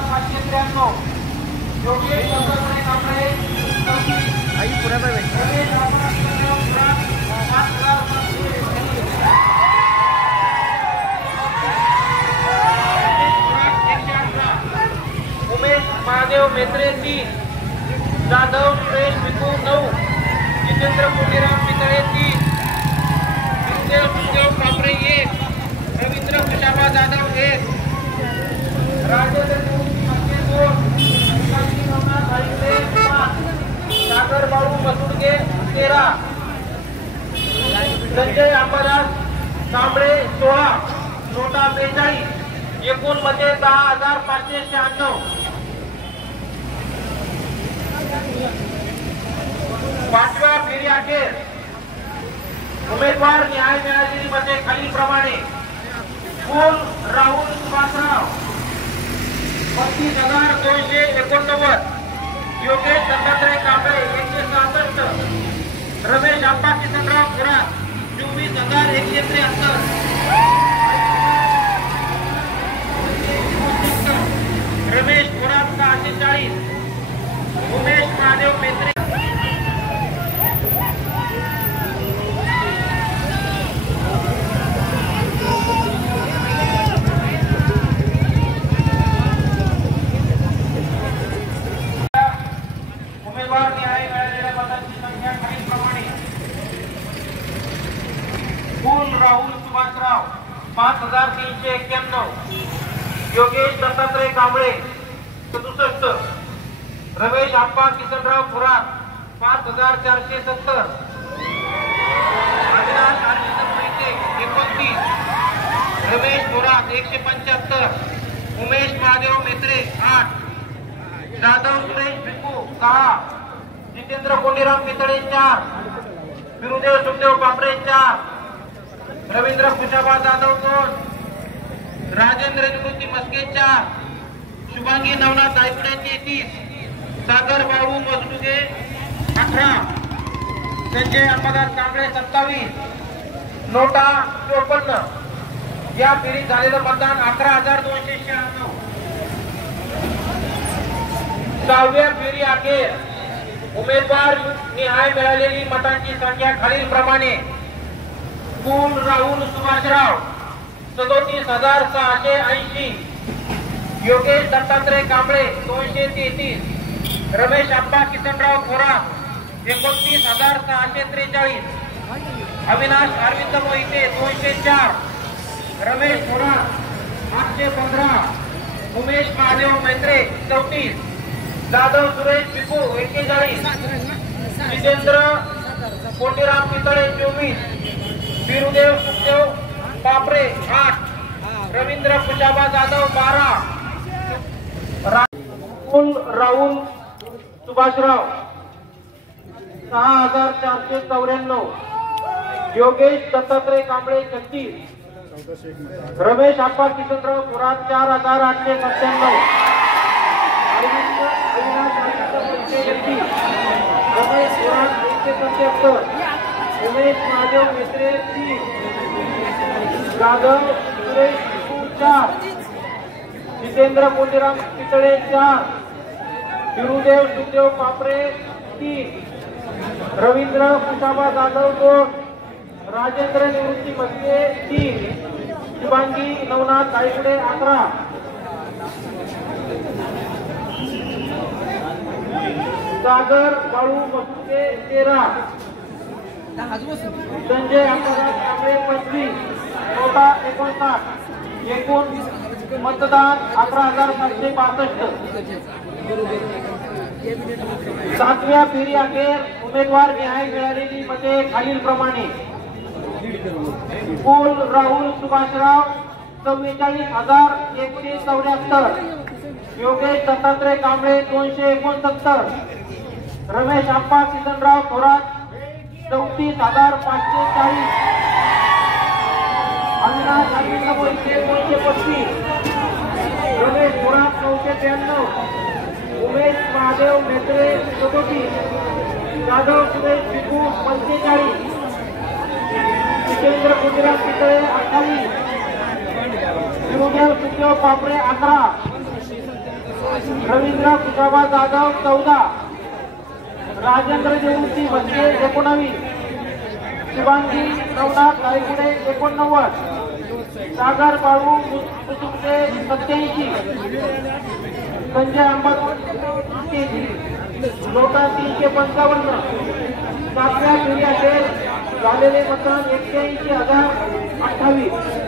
593 योगेश दत्तात्रय कांबळे आई पुरा बाय उमेश महादेव मेत्रे 3 जाधव सुरेश विकू 9 जितेंद्र कोटीराम पितळे 3 सुदेव कांबळे 1 रवींद्र कुशाबा जाधव 1 राजेंद्र 2 सागर बाळू मसुडगे 13 संजय अंबादास कांबळे 16 नोटा 42 एकूण मध्ये 10,596 पाचव्या फेरी अखेर उमेदवार न्याय मिळालेली मध्ये खालीलप्रमाणे कुल राहुल सुभाषराव 35,289 योगेश दत्तात्रय कांबळे 167 रमेश आप्पा किसनराव खरात 24,173 रमेश खरात 640 उमेश महादेव मेत्रे राहुल सुभाषराव 5,391 योगेश दत्तात्रय कांबळे 67 रमेश आप्पा किसनराव थोरात 5,470 अविनाश आरविंद मोहिते 29 रमेश थोरात 175 उमेश महादेव मेत्रे 8 जाधव सुरेश भिकू 6 जितेंद्र कोटीराम पितळे 4 बिरुदेव सुखदेव कांबळे 4 रवींद्र कुशाबा जाधव 2 राजेंद्र निवृत्ती मस्के 4 शुभांगी नवनाथ दायपुडे 33 सागर बाळू मसडुगे 18 संजय अंबादास कांबळे 27 नोटा 54 या फेरीत झालेलं मतदान 11,296 सहाव्या फेरी अखेर उमेदवार निहाय मिळालेली मतांची संख्या खालीलप्रमाणे कुल राहुल सुभाषराव 37,680 योगेश दत्तात्रय कांबळे 233 रमेश आप्पा किसनराव थोरात 29,643 अविनाश अरविंद मोहिते 204 रमेश थोरात 815 उमेश महादेव मेत्रे 34 जाधव सुरेश भिकू 41 जितेंद्र कोटीराम पितळे 24 बिरुदेव सुखदेव पापरे 8 रवींद्र कुशाबा जाधव 12 कुल राहुल सुभाषराव 6,494 योगेश दत्तात्रय कांबळे 36 रमेश आप्पा किसनराव थोरात 4,897 अविनाश रमेश थोरात 177 उमेश महादेव मेत्रे 3 जाधव सुरेश 4 जितेंद्र कोटीराम पितळे 4 बिरुदेव सुखदेव पापरे 3 रवींद्र कुशाबा जाधव 2 राजेंद्र निवृत्ती मस्के 3 शुभांगी नवनाथ दायपुडे 11 सागर बाळू मसुके 13 संजय अंबादास कांबळे 25 नोटा 59 एकूण मतदान 11,762 सातव्या फेरी अखेर उमेदवार न्याय मिळालेली मते खालीलप्रमाणे कुल राहुल सुभाषराव 44,174 योगेश दत्तात्रय कांबळे 269 रमेश आप्पा किसनराव थोरात 34,540 अविनाश अरविंद मोहिते 235 रमेश थोरात 993 उमेश महादेव मेत्रे 37 जाधव सुरेश भिकू 45 जितेंद्र कोटीराम पितळे 28 बिरुदेव सुखदेव पापरे 11 रवींद्र कुशाबा जाधव 14, राजेंद्र देऊळची म्हणजे 19, शिवांगी नवनाथ गायगुडे 89, सागर बाळू कुसुमचे 87, संजय अंबाजोगाई 83, लोटा 355, 7व्या फेरी अखेर झालेले मतदान 81,028.